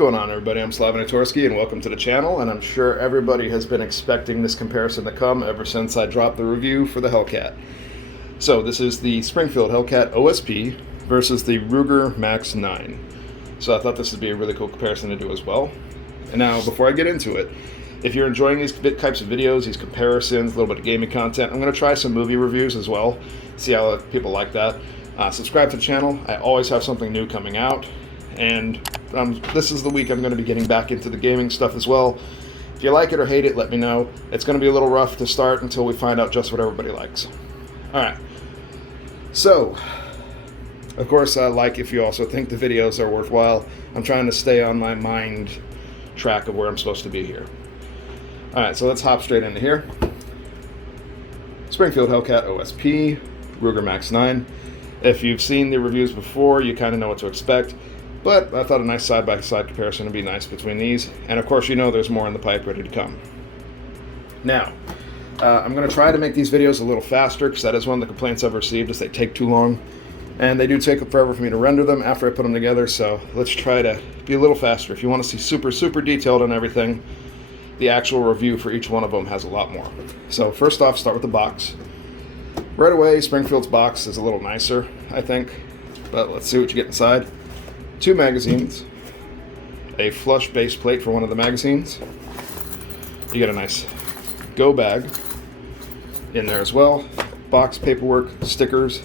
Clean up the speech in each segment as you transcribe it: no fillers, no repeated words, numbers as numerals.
going on, everybody? I'm Slav-in-a-tor-ski, and welcome to the channel. And I'm sure everybody has been expecting this comparison to come ever since I dropped the review for the Hellcat. So this is the Springfield Hellcat OSP versus the Ruger Max 9. So I thought this would be a really cool comparison to do as well. And now, before I get into it, if you're enjoying these types of videos, these comparisons, a little bit of gaming content, I'm going to try some movie reviews as well, see how people like that. Subscribe to the channel. I always have something new coming out. And this is the week I'm going to be getting back into the gaming stuff as well. If you like it or hate it, let me know. It's going to be a little rough to start until we find out just what everybody likes. Alright, so, of course, if you also think the videos are worthwhile. I'm trying to stay on my mind track of where I'm supposed to be here. Alright, so let's hop straight into here. Springfield Hellcat OSP, Ruger Max 9. If you've seen the reviews before, you kind of know what to expect. But I thought a nice side-by-side comparison would be nice between these. And of course, you know there's more in the pipe ready to come. Now, I'm going to try to make these videos a little faster, because that is one of the complaints I've received, is they take too long. And they do take forever for me to render them after I put them together, so let's try to be a little faster. If you want to see super detailed on everything, the actual review for each one of them has a lot more. So first off, start with the box. Right away, Springfield's box is a little nicer, I think. But let's see what you get inside. 2 magazines, a flush base plate for one of the magazines. You get a nice go bag in there as well. Box paperwork, stickers,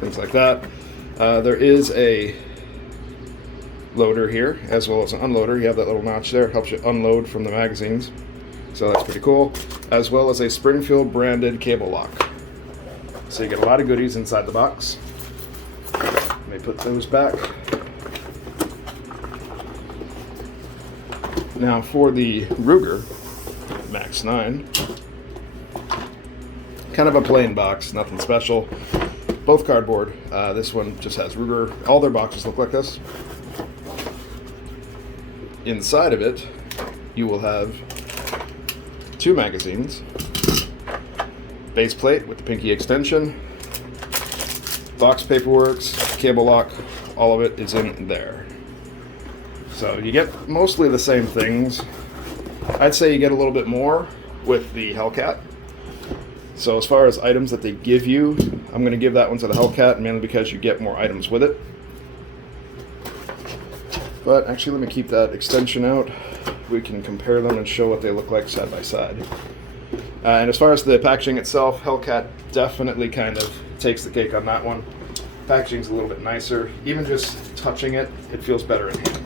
things like that. There is a loader here as well as an unloader. You have that little notch there, helps you unload from the magazines. So that's pretty cool. As well as a Springfield branded cable lock. So you get a lot of goodies inside the box. Let me put those back. Now for the Ruger Max 9, kind of a plain box, nothing special. Both cardboard. This one just has Ruger. All their boxes look like this. Inside of it, you will have 2 magazines, base plate with the pinky extension, box paperwork, cable lock, all of it is in there. So you get mostly the same things. I'd say you get a little bit more with the Hellcat. So as far as items that they give you, I'm going to give that one to the Hellcat, mainly because you get more items with it. But actually, let me keep that extension out. We can compare them and show what they look like side by side. And as far as the packaging itself, Hellcat definitely kind of takes the cake on that one. Packaging's a little bit nicer. Even just touching it, it feels better in hand.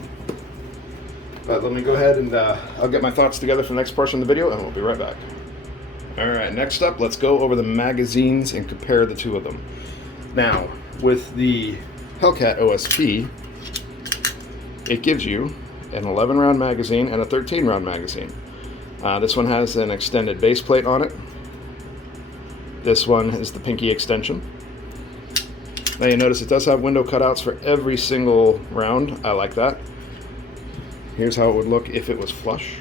But let me go ahead and I'll get my thoughts together for the next portion of the video, and we'll be right back. Alright, next up, let's go over the magazines and compare the two of them. Now, with the Hellcat OSP, it gives you an 11-round magazine and a 13-round magazine. This one has an extended base plate on it. This one is the pinky extension. Now you notice it does have window cutouts for every single round. I like that. Here's how it would look if it was flush.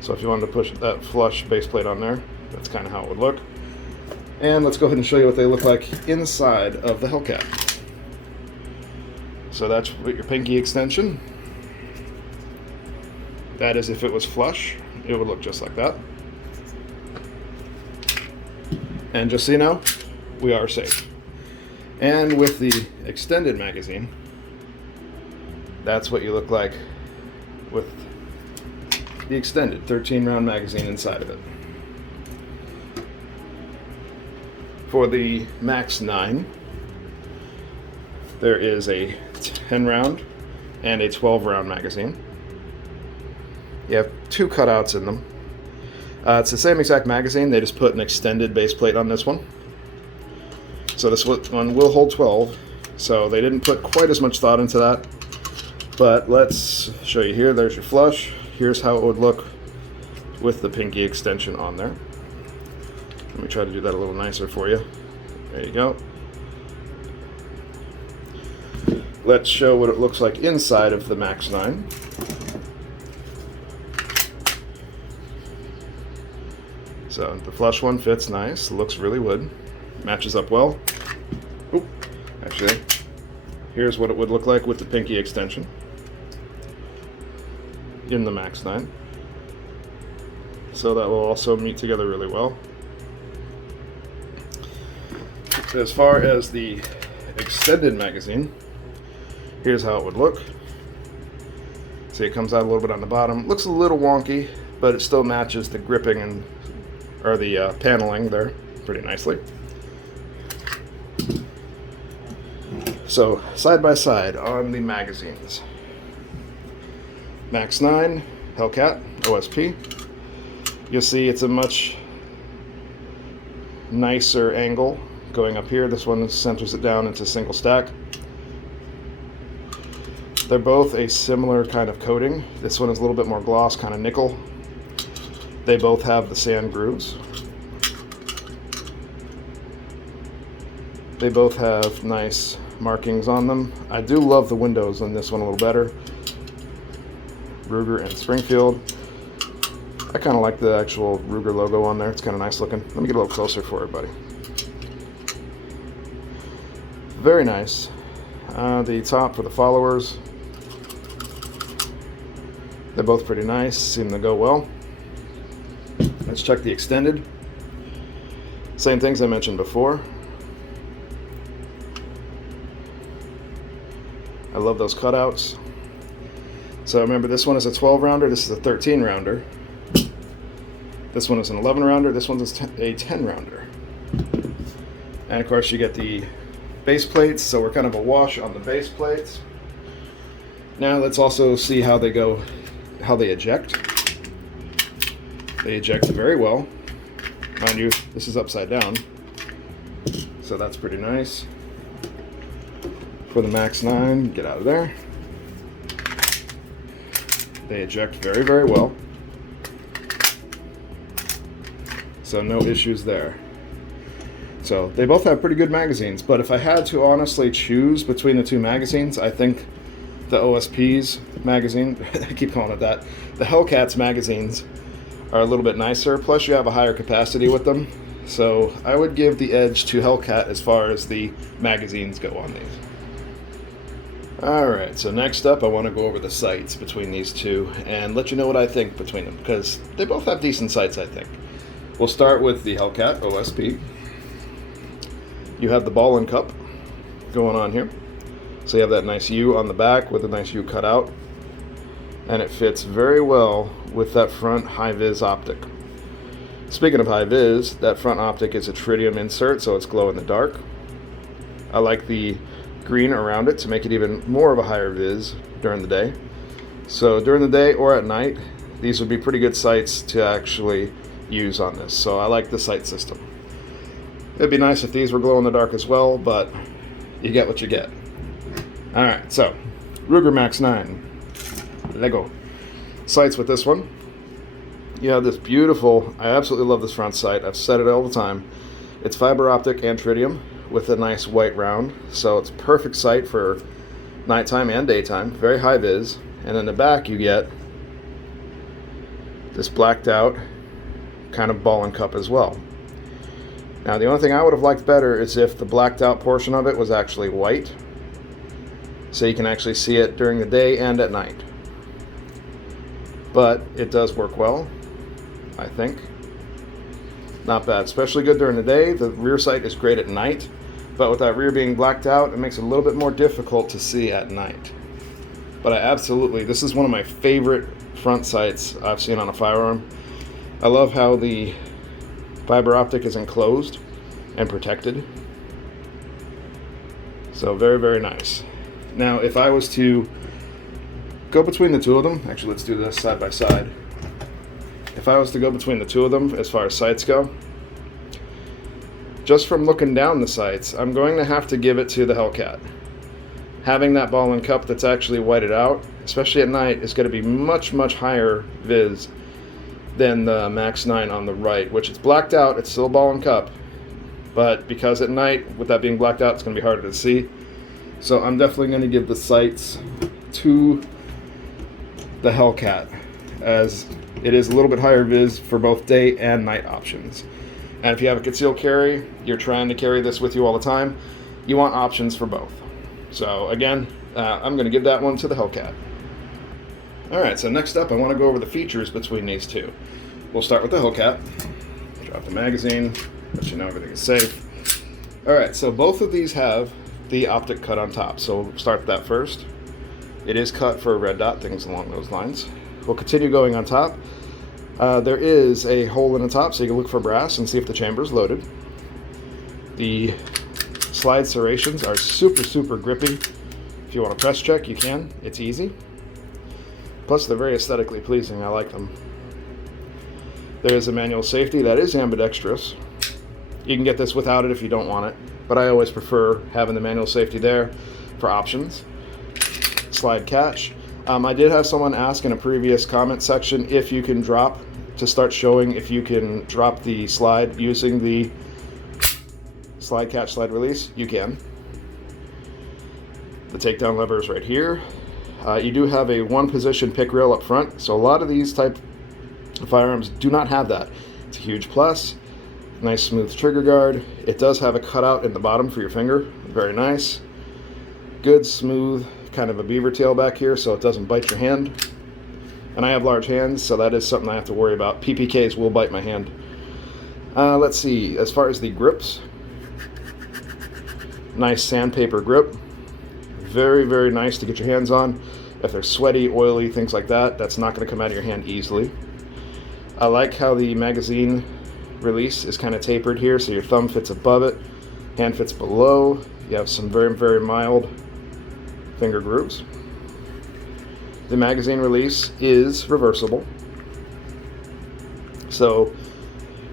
So if you wanted to push that flush base plate on there, that's kind of how it would look. And let's go ahead and show you what they look like inside of the Hellcat. So that's with your pinky extension. That is if it was flush, it would look just like that. And just so you know, we are safe. And with the extended magazine, that's what you look like with the extended 13-round magazine inside of it. For the Max 9, there is a 10-round and a 12-round magazine. You have 2 cutouts in them. It's the same exact magazine, they just put an extended base plate on this one. So this one will hold 12, so they didn't put quite as much thought into that. But let's show you here. There's your flush. Here's how it would look with the pinky extension on there. Let me try to do that a little nicer for you. There you go. Let's show what it looks like inside of the Max 9. So the flush one fits nice, looks really wood, matches up well. Oop, actually, here's what it would look like with the pinky extension. in the Max 9. So that will also meet together really well. As far as the extended magazine, here's how it would look. See, it comes out a little bit on the bottom. Looks a little wonky, but it still matches the gripping and or the paneling there pretty nicely. So side by side on the magazines. Max 9 Hellcat OSP. You'll see it's a much nicer angle going up here. This one centers it down into single stack. They're both a similar kind of coating. This one is a little bit more gloss, kind of nickel. They both have the sand grooves. They both have nice markings on them. I do love the windows on this one a little better. Ruger and Springfield. I kind of like the actual Ruger logo on there. It's kind of nice looking. Let me get a little closer for everybody. Very nice. The top for the followers. They're both pretty nice. Seem to go well. Let's check the extended. Same things I mentioned before. I love those cutouts. So remember, this one is a 12 rounder, this is a 13 rounder. This one is an 11 rounder, this one's a 10 rounder. And of course you get the base plates, so we're kind of a wash on the base plates. Now let's also see how they go, how they eject. They eject very well. Mind you, this is upside down, so that's pretty nice. For the Max 9, get out of there. They eject very, very well. So no issues there. So they both have pretty good magazines, but if I had to honestly choose between the two magazines, I think the OSP's magazine, I keep calling it that, the Hellcat's magazines are a little bit nicer, plus you have a higher capacity with them. So I would give the edge to Hellcat as far as the magazines go on these. Alright, so next up I want to go over the sights between these two and let you know what I think between them, because they both have decent sights, I think. We'll start with the Hellcat OSP. You have the ball and cup going on here. So you have that nice U on the back with a nice U cut out. And it fits very well with that front high-vis optic. Speaking of high-vis, that front optic is a tritium insert, so it's glow in the dark. I like the green around it to make it even more of a higher vis during the day. So during the day or at night, these would be pretty good sights to actually use on this. So I like the sight system. It'd be nice if these were glow in the dark as well, but you get what you get. Alright, so Ruger Max 9 Lego sights with this one. You have this beautiful, I absolutely love this front sight. I've said it all the time. It's fiber optic and tritium with a nice white round, so it's perfect sight for nighttime and daytime. Very high vis. And in the back you get this blacked out kind of ball and cup as well. Now the only thing I would have liked better is if the blacked out portion of it was actually white, so you can actually see it during the day and at night. But it does work well, I think. Not bad, especially good during the day. The rear sight is great at night, but with that rear being blacked out, it makes it a little bit more difficult to see at night. But this is one of my favorite front sights I've seen on a firearm. I love how the fiber optic is enclosed and protected. So very, very nice. Now, if I was to go between the two of them, actually let's do this side by side. If I was to go between the two of them as far as sights go, just from looking down the sights, I'm going to have to give it to the Hellcat. Having that ball and cup that's actually whited out, especially at night, is going to be much, much higher vis than the Max 9 on the right, which it's blacked out, it's still ball and cup, but because at night, with that being blacked out, it's going to be harder to see. So I'm definitely going to give the sights to the Hellcat, as it is a little bit higher vis for both day and night options. And if you have a concealed carry, you're trying to carry this with you all the time, you want options for both. So again, I'm going to give that one to the Hellcat. Alright, so next up I want to go over the features between these two. We'll start with the Hellcat. Drop the magazine, let you know everything is safe. Alright, so both of these have the optic cut on top, so we'll start with that first. It is cut for a red dot, things along those lines. We'll continue going on top. There is a hole in the top, so you can look for brass and see if the chamber is loaded. The slide serrations are super grippy. If you want to press check, you can. It's easy. Plus, they're very aesthetically pleasing. I like them. There is a manual safety that is ambidextrous. You can get this without it if you don't want it, but I always prefer having the manual safety there for options. Slide catch. I did have someone ask in a previous comment section if you can drop, to start showing if you can drop the slide using the slide catch, slide release. You can. The takedown lever is right here. You do have a one position pick rail up front, so a lot of these type of firearms do not have that. It's a huge plus. Nice smooth trigger guard. It does have a cutout in the bottom for your finger. Very nice. Good smooth kind of a beaver tail back here so it doesn't bite your hand. And I have large hands, so that is something I have to worry about. PPKs will bite my hand. Let's see, as far as the grips, nice sandpaper grip. Very nice to get your hands on. If they're sweaty, oily, things like that, that's not going to come out of your hand easily. I like how the magazine release is kind of tapered here, so your thumb fits above it, hand fits below. You have some very mild finger grooves. The magazine release is reversible, so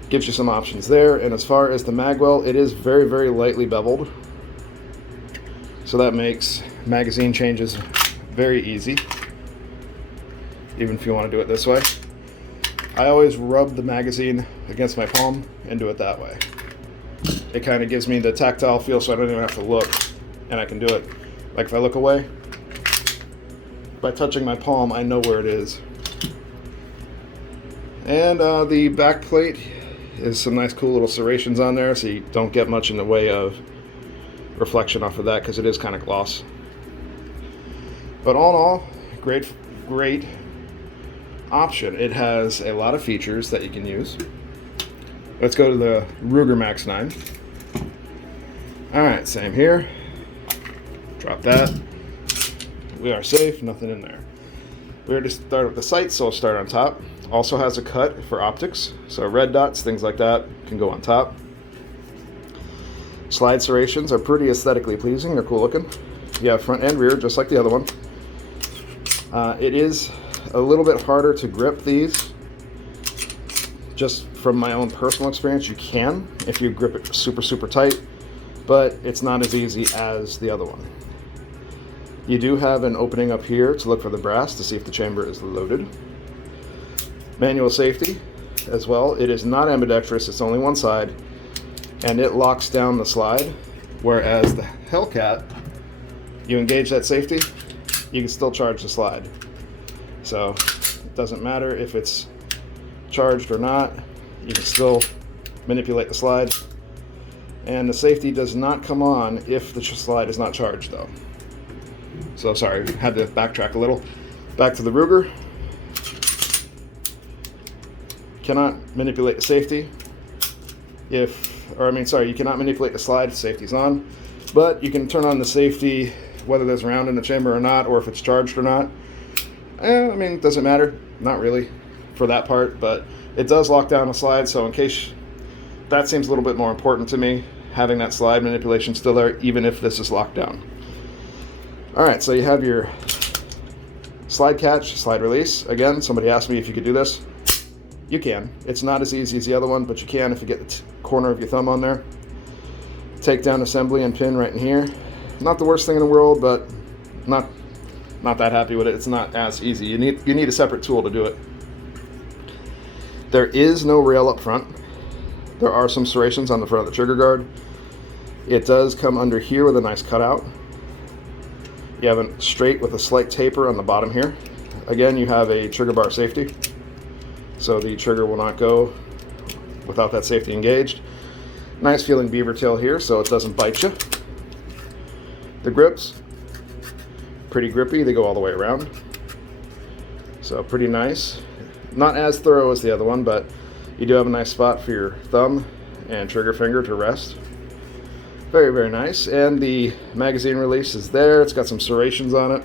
gives you some options there. And as far as the magwell, it is very lightly beveled, so that makes magazine changes very easy, even if you want to do it this way. I always rub the magazine against my palm and do it that way. It kind of gives me the tactile feel, so I don't even have to look, and I can do it. Like if I look away, by touching my palm, I know where it is. And the back plate is some nice cool little serrations on there, so you don't get much in the way of reflection off of that, because it is kind of gloss. But all in all, great option. It has a lot of features that you can use. Let's go to the Ruger Max 9. Alright, same here. Drop that. We are safe, nothing in there. We already started with the sight, so I'll start on top. Also has a cut for optics, so red dots, things like that can go on top. Slide serrations are pretty aesthetically pleasing, they're cool looking. You have front and rear, just like the other one. It is a little bit harder to grip these. Just from my own personal experience, you can if you grip it super tight, but it's not as easy as the other one. You do have an opening up here to look for the brass to see if the chamber is loaded. Manual safety as well. It is not ambidextrous, it's only one side, and it locks down the slide, whereas the Hellcat, you engage that safety, you can still charge the slide. So it doesn't matter if it's charged or not, you can still manipulate the slide. And the safety does not come on if the slide is not charged though. So sorry, had to backtrack a little. Back to the Ruger. Cannot manipulate the safety you cannot manipulate the slide if safety's on, but you can turn on the safety whether there's a round in the chamber or not, or if it's charged or not. It doesn't matter, not really for that part, but it does lock down the slide, so in case that seems a little bit more important to me, having that slide manipulation still there, even if this is locked down. Alright, so you have your slide catch, slide release. Again, somebody asked me if you could do this. You can. It's not as easy as the other one, but you can if you get the corner of your thumb on there. Takedown assembly and pin right in here. Not the worst thing in the world, but not that happy with it. It's not as easy. You need a separate tool to do it. There is no rail up front. There are some serrations on the front of the trigger guard. It does come under here with a nice cutout. You have it straight with a slight taper on the bottom here. Again, you have a trigger bar safety, so the trigger will not go without that safety engaged. Nice feeling beaver tail here, so it doesn't bite you. The grips, pretty grippy, they go all the way around. So pretty nice. Not as thorough as the other one, but you do have a nice spot for your thumb and trigger finger to rest. Very, very nice. And the magazine release is there. It's got some serrations on it,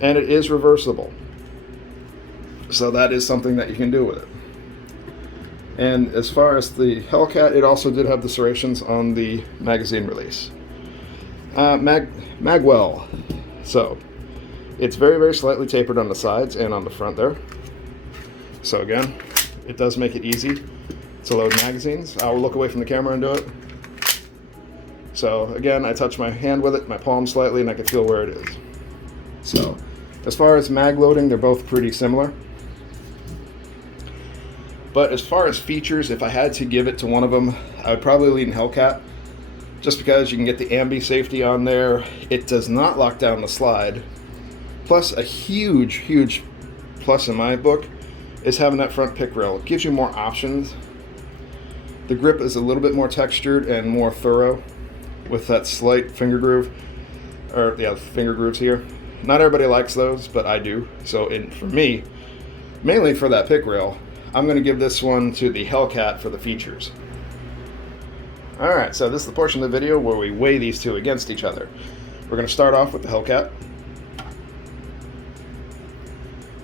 and it is reversible. So that is something that you can do with it. And as far as the Hellcat, it also did have the serrations on the magazine release. Magwell. So it's very, very slightly tapered on the sides and on the front there. So again, it does make it easy to load magazines. I'll look away from the camera and do it. So again, I touch my hand with it, my palm slightly, and I can feel where it is. So as far as mag loading, they're both pretty similar. But as far as features, if I had to give it to one of them, I would probably lean Hellcat, just because you can get the ambi safety on there. It does not lock down the slide. Plus, a huge, huge plus in my book is having that front pick rail. It gives you more options. The grip is a little bit more textured and more thorough with that slight finger groove, or yeah, finger grooves here. Not everybody likes those, but I do. So for me, mainly for that pick rail, I'm going to give this one to the Hellcat for the features. Alright, so this is the portion of the video where we weigh these two against each other. We're going to start off with the Hellcat.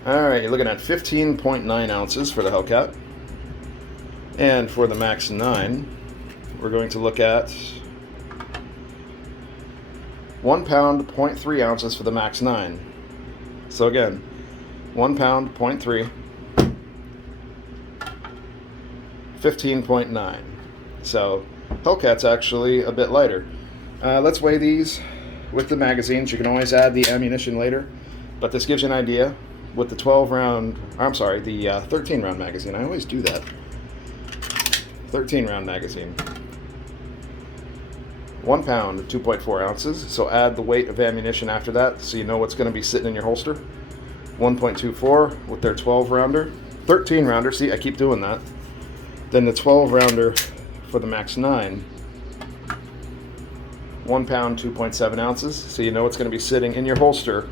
Alright, you're looking at 15.9 ounces for the Hellcat. And for the Max 9, we're going to look at 1 pound, 0.3 ounces for the Max 9. So again, 1 pound, 0.3. 15.9. So Hellcat's actually a bit lighter. Let's weigh these with the magazines. You can always add the ammunition later, but this gives you an idea with the 13 round magazine. I always do that. 13 round magazine. 1 pound, 2.4 ounces. So add the weight of ammunition after that, so you know what's going to be sitting in your holster. 1.24 with their 12 rounder. 13 rounder. See, I keep doing that. Then the 12 rounder for the Max 9, 1 pound, 2.7 ounces. So you know it's going to be sitting in your holster.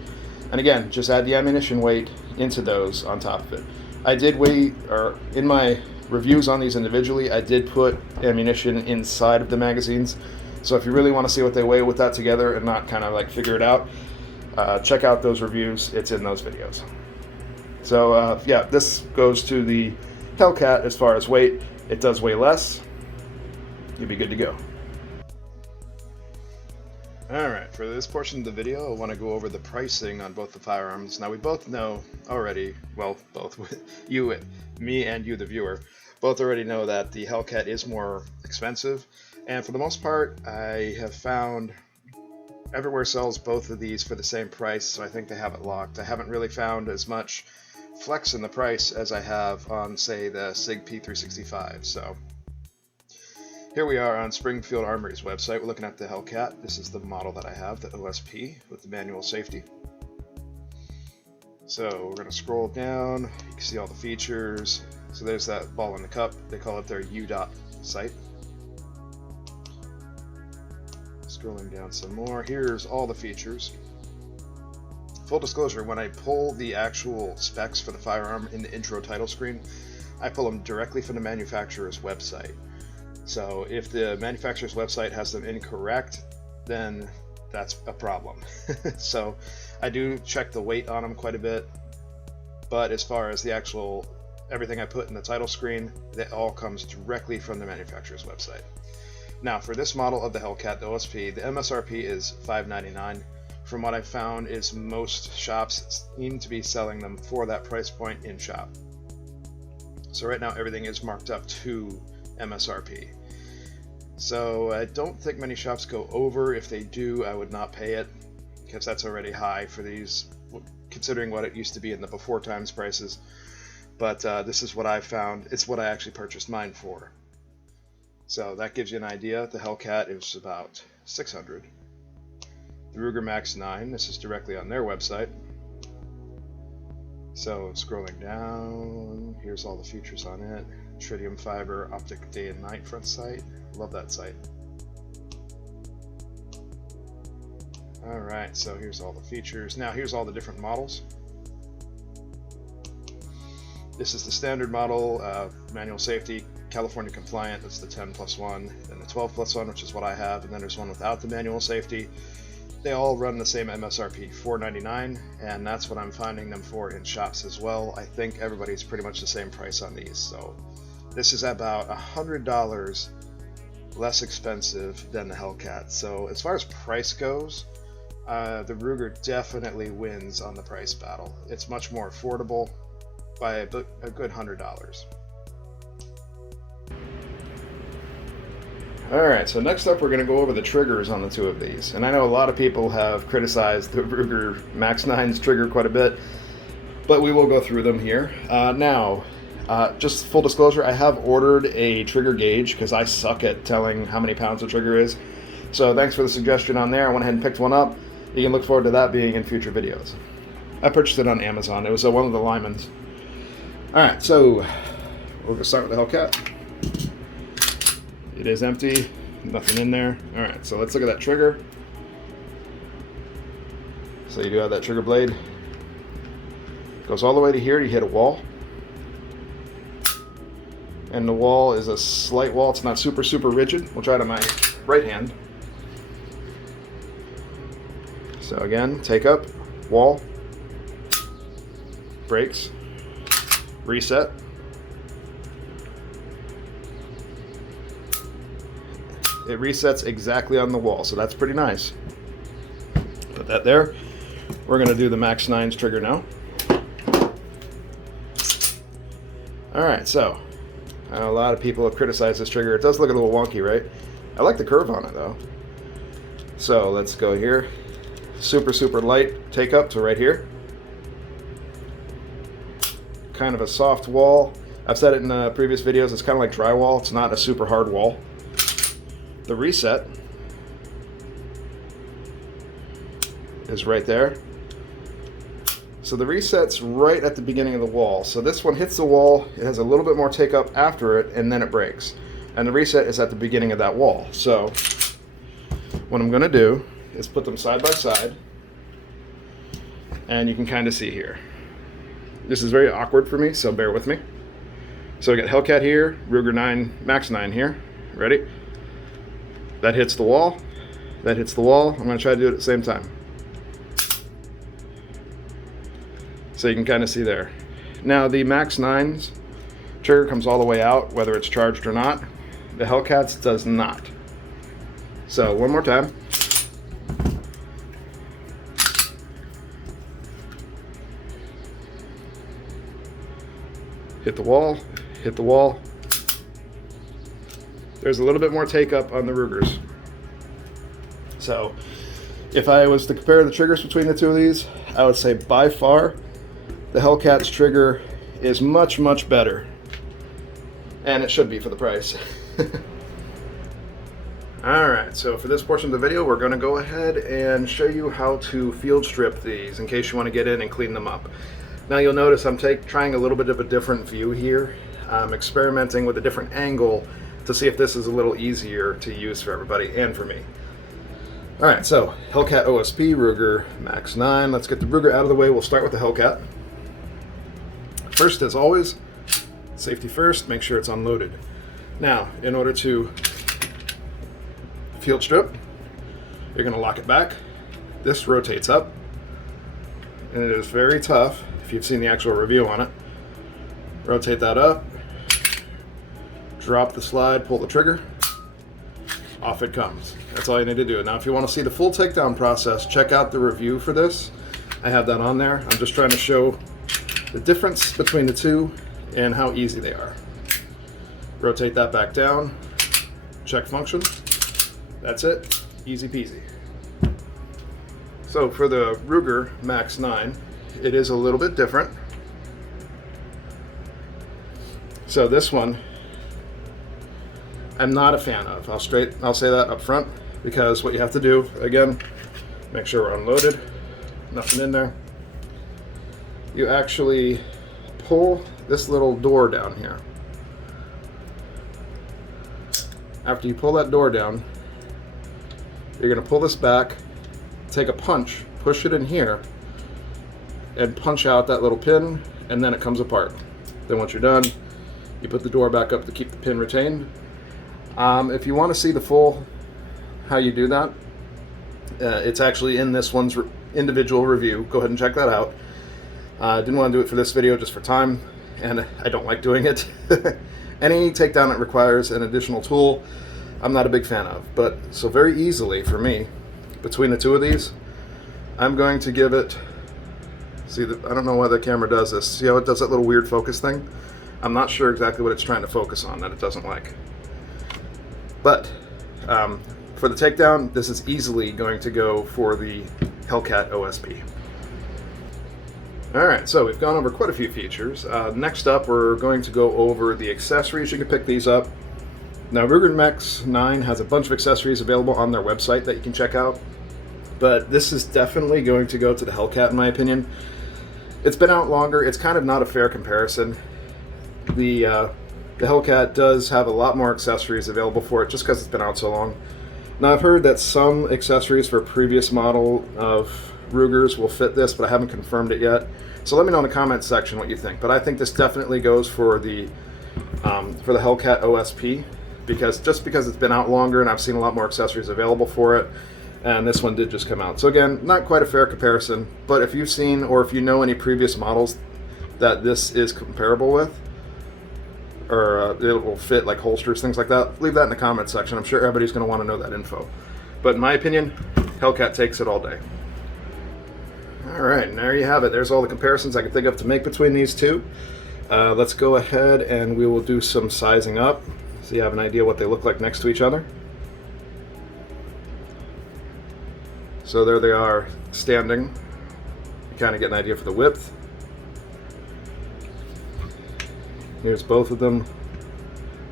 And again, just add the ammunition weight into those on top of it. I did weigh, or in my reviews on these individually, I did put ammunition inside of the magazines. So if you really want to see what they weigh with that together and not kind of like figure it out, check out those reviews. It's in those videos. So yeah, this goes to the Hellcat as far as weight. It does weigh less. You'll be good to go. Alright, for this portion of the video, I want to go over the pricing on both the firearms. Now we both know already, well, both, you, me and you the viewer, both already know that the Hellcat is more expensive. And for the most part, I have found everywhere sells both of these for the same price, so I think they have it locked. I haven't really found as much flex in the price as I have on, say, the SIG P365. So here we are on Springfield Armory's website. We're looking at the Hellcat. This is the model that I have, the OSP with the manual safety. So we're going to scroll down. You can see all the features. So there's that ball in the cup. They call it their U-dot sight. Scrolling down some more. Here's all the features. Full disclosure, when I pull the actual specs for the firearm in the intro title screen, I pull them directly from the manufacturer's website. So if the manufacturer's website has them incorrect, then that's a problem. So I do check the weight on them quite a bit, but as far as the actual everything I put in the title screen, that all comes directly from the manufacturer's website. Now for this model of the Hellcat OSP, the MSRP is $599. From what I've found is most shops seem to be selling them for that price point in shop. So right now everything is marked up to MSRP. So I don't think many shops go over. If they do, I would not pay it, because that's already high for these, considering what it used to be in the before times prices. But this is what I found. It's what I actually purchased mine for. So that gives you an idea. The Hellcat is about $600. The Ruger Max 9, this is directly on their website. So scrolling down, here's all the features on it. Tritium fiber, optic day and night front sight. Love that sight. Alright, so here's all the features. Now here's all the different models. This is the standard model, manual safety, California compliant. That's the 10+1, and the 12+1, which is what I have, and then there's one without the manual safety. They all run the same MSRP, $499, and that's what I'm finding them for in shops as well. I think everybody's pretty much the same price on these. So this is about $100 less expensive than the Hellcat. So as far as price goes, the Ruger definitely wins on the price battle. It's much more affordable by a good $100. Alright, so next up we're going to go over the triggers on the two of these. And I know a lot of people have criticized the Ruger Max 9's trigger quite a bit, but we will go through them here. Just full disclosure, I have ordered a trigger gauge because I suck at telling how many pounds a trigger is. So thanks for the suggestion on there. I went ahead and picked one up. You can look forward to that being in future videos. I purchased it on Amazon. It was one of the Lyman's. Alright, so we're going to start with the Hellcat. It is empty, nothing in there. Alright, so let's look at that trigger. So you do have that trigger blade. Goes all the way to here, you hit a wall. And the wall is a slight wall, it's not super rigid. We'll try it on my right hand. So again, take up, wall, brakes, reset. It resets exactly on the wall, so that's pretty nice. Put that there. We're going to do the Max 9's trigger now. Alright, so I know a lot of people have criticized this trigger. It does look a little wonky, right? I like the curve on it though. So let's go here. Super light take up to right here. Kind of a soft wall. I've said it in previous videos, it's kind of like drywall. It's not a super hard wall. The reset is right there. So the reset's right at the beginning of the wall. So this one hits the wall, it has a little bit more take up after it, and then it breaks. And the reset is at the beginning of that wall. So what I'm going to do is put them side by side, and you can kind of see here. This is very awkward for me, so bear with me. So we got Hellcat here, Ruger 9, Max 9 here. Ready? That hits the wall. That hits the wall. I'm going to try to do it at the same time. So you can kind of see there. Now the Max 9's trigger comes all the way out, whether it's charged or not. The Hellcat's does not. So one more time. Hit the wall, hit the wall. There's a little bit more take up on the Rugers. So if I was to compare the triggers between the two of these, I would say by far the Hellcat's trigger is much better. And it should be for the price. Alright, so for this portion of the video, we're going to go ahead and show you how to field strip these in case you want to get in and clean them up. Now you'll notice I'm trying a little bit of a different view here. I'm experimenting with a different angle to see if this is a little easier to use for everybody and for me. Alright, so Hellcat OSP, Ruger Max 9. Let's get the Ruger out of the way. We'll start with the Hellcat. First, as always, safety first, make sure it's unloaded. Now, in order to field strip, you're going to lock it back. This rotates up, and it is very tough if you've seen the actual review on it. Rotate that up, drop the slide, pull the trigger, off it comes. That's all you need to do. Now if you want to see the full takedown process, check out the review for this. I have that on there. I'm just trying to show the difference between the two and how easy they are. Rotate that back down, check function. That's it, easy peasy. So for the Ruger Max 9, it is a little bit different. So this one, I'm not a fan of. I'll say that up front, because what you have to do, again, make sure we're unloaded, nothing in there. You actually pull this little door down here. After you pull that door down, you're going to pull this back, take a punch, push it in here, and punch out that little pin, and then it comes apart. Then once you're done, you put the door back up to keep the pin retained. If you want to see the full how you do that, it's actually in this one's individual review. Go ahead and check that out. I didn't want to do it for this video just for time, and I don't like doing it. Any takedown that requires an additional tool, I'm not a big fan of. But so very easily for me, between the two of these, I'm going to give it, see, I don't know why the camera does this. See how it does that little weird focus thing? I'm not sure exactly what it's trying to focus on that it doesn't like. But for the takedown, this is easily going to go for the Hellcat OSP. Alright, so we've gone over quite a few features. Next up, we're going to go over the accessories. You can pick these up. Now, Ruger Max 9 has a bunch of accessories available on their website that you can check out. But this is definitely going to go to the Hellcat, in my opinion. It's been out longer. It's kind of not a fair comparison. The Hellcat does have a lot more accessories available for it just because it's been out so long. Now, I've heard that some accessories for a previous model of Rugers will fit this, but I haven't confirmed it yet. So let me know in the comments section what you think. But I think this definitely goes for the Hellcat OSP, because it's been out longer and I've seen a lot more accessories available for it, and this one did just come out. So again, not quite a fair comparison, but if you've seen or if you know any previous models that this is comparable with, or it will fit, like holsters, things like that, leave that in the comments section. I'm sure everybody's going to want to know that info. But in my opinion, Hellcat takes it all day. Alright, and there you have it. There's all the comparisons I can think of to make between these two. Let's go ahead and we will do some sizing up so you have an idea what they look like next to each other. So there they are standing. You kind of get an idea for the width. Here's both of them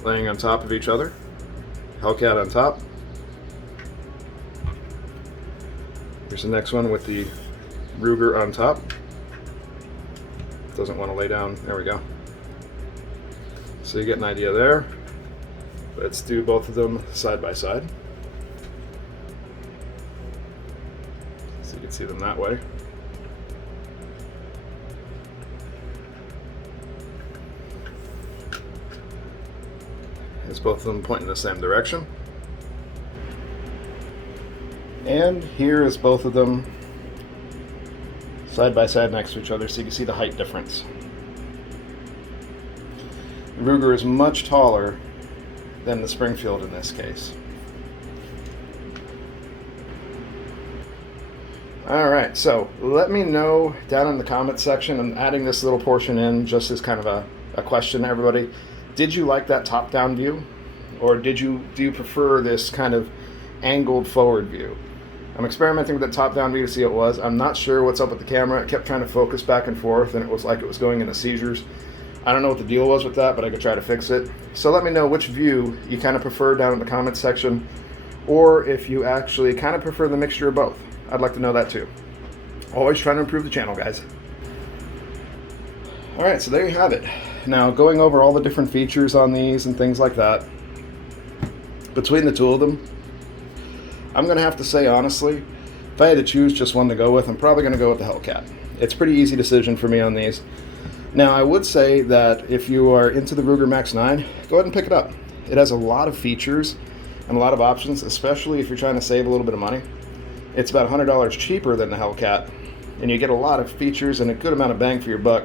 laying on top of each other. Hellcat on top. Here's the next one with the Ruger on top. Doesn't want to lay down. There we go. So you get an idea there. Let's do both of them side by side, so you can see them that way. As both of them point in the same direction. And here is both of them side by side next to each other, so you can see the height difference. The Ruger is much taller than the Springfield in this case. Alright, so let me know down in the comments section. I'm adding this little portion in just as kind of a question to everybody. Did you like that top-down view? Or do you prefer this kind of angled forward view? I'm experimenting with the top-down view to see what it was. I'm not sure what's up with the camera. It kept trying to focus back and forth, and it was like it was going into seizures. I don't know what the deal was with that, but I could try to fix it. So let me know which view you kind of prefer down in the comments section, or if you actually kind of prefer the mixture of both. I'd like to know that too. Always trying to improve the channel, guys. Alright, so there you have it. Now, going over all the different features on these and things like that, between the two of them, I'm going to have to say, honestly, if I had to choose just one to go with, I'm probably going to go with the Hellcat. It's a pretty easy decision for me on these. Now, I would say that if you are into the Ruger Max 9, go ahead and pick it up. It has a lot of features and a lot of options, especially if you're trying to save a little bit of money. It's about $100 cheaper than the Hellcat, and you get a lot of features and a good amount of bang for your buck,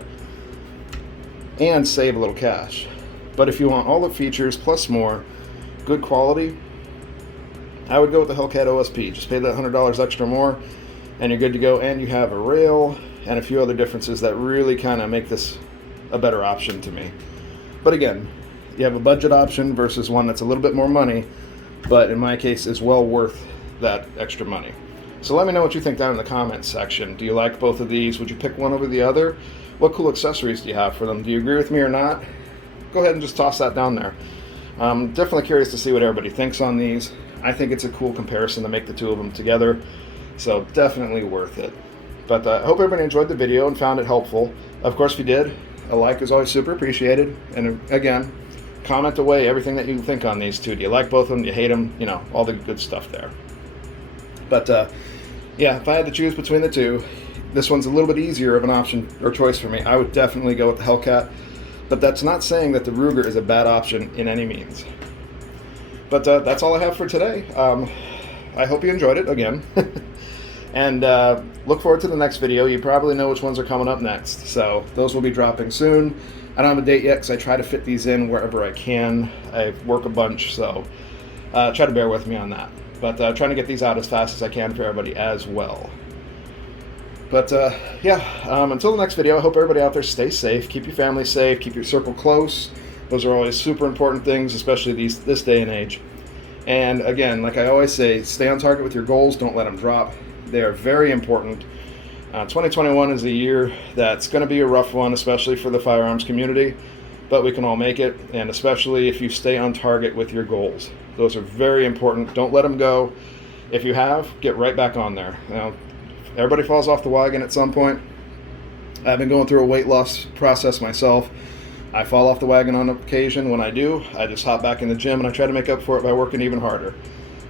and save a little cash. But if you want all the features plus more, good quality, I would go with the Hellcat OSP. Just pay that $100 extra more, and you're good to go, and you have a rail and a few other differences that really kind of make this a better option to me. But again, you have a budget option versus one that's a little bit more money, but in my case is well worth that extra money. So let me know what you think down in the comments section. Do you like both of these? Would you pick one over the other? What cool accessories do you have for them? Do you agree with me or not? Go ahead and just toss that down there. I'm definitely curious to see what everybody thinks on these. I think it's a cool comparison to make the two of them together, so definitely worth it. But I hope everybody enjoyed the video and found it helpful. Of course, if you did, a like is always super appreciated. And again, comment away everything that you think on these two. Do you like both of them? Do you hate them? You know, all the good stuff there. But yeah, if I had to choose between the two, this one's a little bit easier of an option or choice for me. I would definitely go with the Hellcat. But that's not saying that the Ruger is a bad option in any means. But that's all I have for today. I hope you enjoyed it again. And look forward to the next video. You probably know which ones are coming up next. So those will be dropping soon. I don't have a date yet because I try to fit these in wherever I can. I work a bunch, so try to bear with me on that. But trying to get these out as fast as I can for everybody as well. But until the next video, I hope everybody out there stays safe. Keep your family safe. Keep your circle close. Those are always super important things, especially this day and age. And again, like I always say, stay on target with your goals. Don't let them drop. They are very important. 2021 is a year that's going to be a rough one, especially for the firearms community, but we can all make it, and especially if you stay on target with your goals. Those are very important. Don't let them go. If you have, get right back on there. Now, everybody falls off the wagon at some point. I've been going through a weight loss process myself. I fall off the wagon on occasion. When I do, I just hop back in the gym and I try to make up for it by working even harder.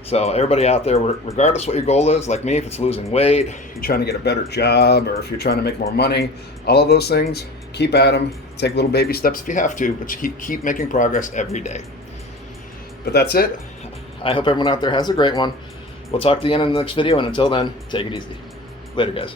So everybody out there, regardless what your goal is, like me, if it's losing weight, you're trying to get a better job, or if you're trying to make more money, all of those things, keep at them. Take little baby steps if you have to, but keep making progress every day. But that's it. I hope everyone out there has a great one. We'll talk to you in the next video, and until then, take it easy. Later, guys.